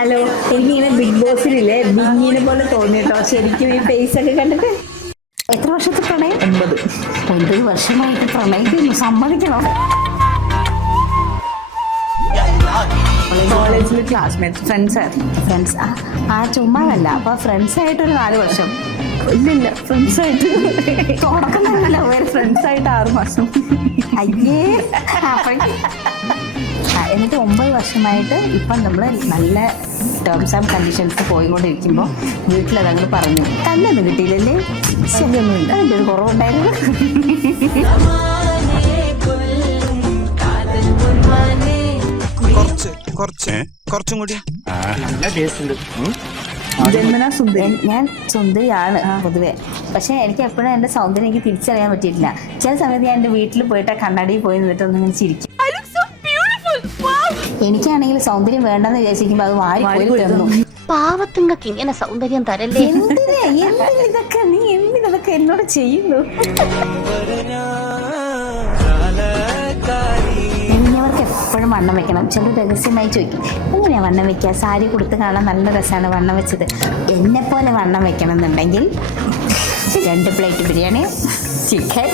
Hello, എനിക്കിങ്ങനെ big ബോസിലില്ലേ ബിങ്ങിനെ പോലെ തോന്നിട്ടോ ശരിക്കും ഈ ഫേസ് ഒക്കെ കണ്ടിട്ട്. എത്ര വർഷത്തെ പ്രണയം? 9 വർഷമായിട്ട് പ്രണയിക്കുന്നു, സമ്മതിക്കണം. കോളേജിൽ ക്ലാസ്മേറ്റ്സ് ഫ്രണ്ട്സ് ചുമ്മാതല്ല. അപ്പൊ ഫ്രണ്ട്സ് ആയിട്ട് ഒരു 4 വർഷം. ഇല്ലില്ല, ഫ്രണ്ട്സായിട്ട് തുടക്കം തന്നെയല്ല, വേറെ ഫ്രണ്ട്സായിട്ട് 6 മാസം. അയ്യേ. എന്നിട്ട് 9 വർഷമായിട്ട് ഇപ്പം നമ്മൾ നല്ല ടേംസ് ആൻഡ് കണ്ടീഷൻസ് പോയിക്കൊണ്ടിരിക്കുമ്പോൾ വീട്ടിലതങ്ങൾ പറഞ്ഞു കല്ലൊന്നും കിട്ടിയില്ലല്ലേ, ശരിയൊന്നുമില്ല, അതിൻ്റെ ഒരു കുറവുണ്ടായിരുന്നു. കുറച്ചും കൂടി ഞാൻ സുന്ദരിയാണ് പൊതുവെ. പക്ഷെ എനിക്ക് എപ്പോഴും എൻ്റെ സൗന്ദര്യം എനിക്ക് തിരിച്ചറിയാൻ പറ്റിയിട്ടില്ല. ചില സമയത്ത് ഞാൻ എൻ്റെ വീട്ടിൽ പോയിട്ട് കണ്ണാടിയിൽ പോയി നിന്നിട്ട് ഒന്നിങ്ങനെ ചിരിക്കും. എനിക്കാണെങ്കിൽ സൗന്ദര്യം വേണ്ടെന്ന് വിചാരിച്ചിരിക്കുമ്പോൾ അത് വാരി പോയി തന്നു. പാവത്തുങ്ങൾക്ക് ഇങ്ങനെ സൗന്ദര്യം തരല്ലേ? എന്തിനൊക്കെ നീ എന്തിനൊക്കെ എന്നോട് ചെയ്യുന്നു? ഇനിയവർക്ക് എപ്പോഴും വണ്ണം വെക്കണം. ചിലർ രഹസ്യമായി ചോദിക്കും, എങ്ങനെയാ വണ്ണം വെക്കുക? സാരി കൊടുത്ത് കാണാൻ നല്ല രസമാണ് വണ്ണം വെച്ചത്. എന്നെപ്പോലെ വണ്ണം വെക്കണം എന്നുണ്ടെങ്കിൽ 2 പ്ലേറ്റ് ബിരിയാണി, ചിക്കൻ,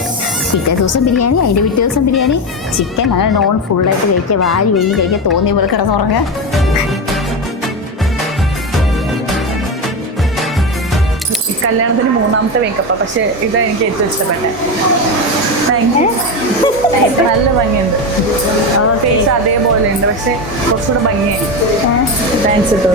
പിറ്റേ ദിവസം ബിരിയാണി, അതിൻ്റെ പിറ്റേ ദിവസം ബിരിയാണി, ചിക്കൻ, അങ്ങനെ നോൺ ഫുള്ളായിട്ട് കഴിക്കുക, വാരി വെയിൽ കഴിക്കുക, തോന്നിയ പോലെ കിടന്നുറങ്ങുക. കല്യാണത്തിന് 3ാമത്തെ മേക്കപ്പാ, പക്ഷെ ഇതാ എനിക്ക് ഏറ്റവും ഇഷ്ടപ്പെട്ടെ. നല്ല ഭംഗിയുണ്ട്. ഫേസ് അതേപോലെ ഉണ്ട്, പക്ഷെ കുറച്ചുകൂടെ ഭംഗിയായി. താങ്ക്സ് കേട്ടോ.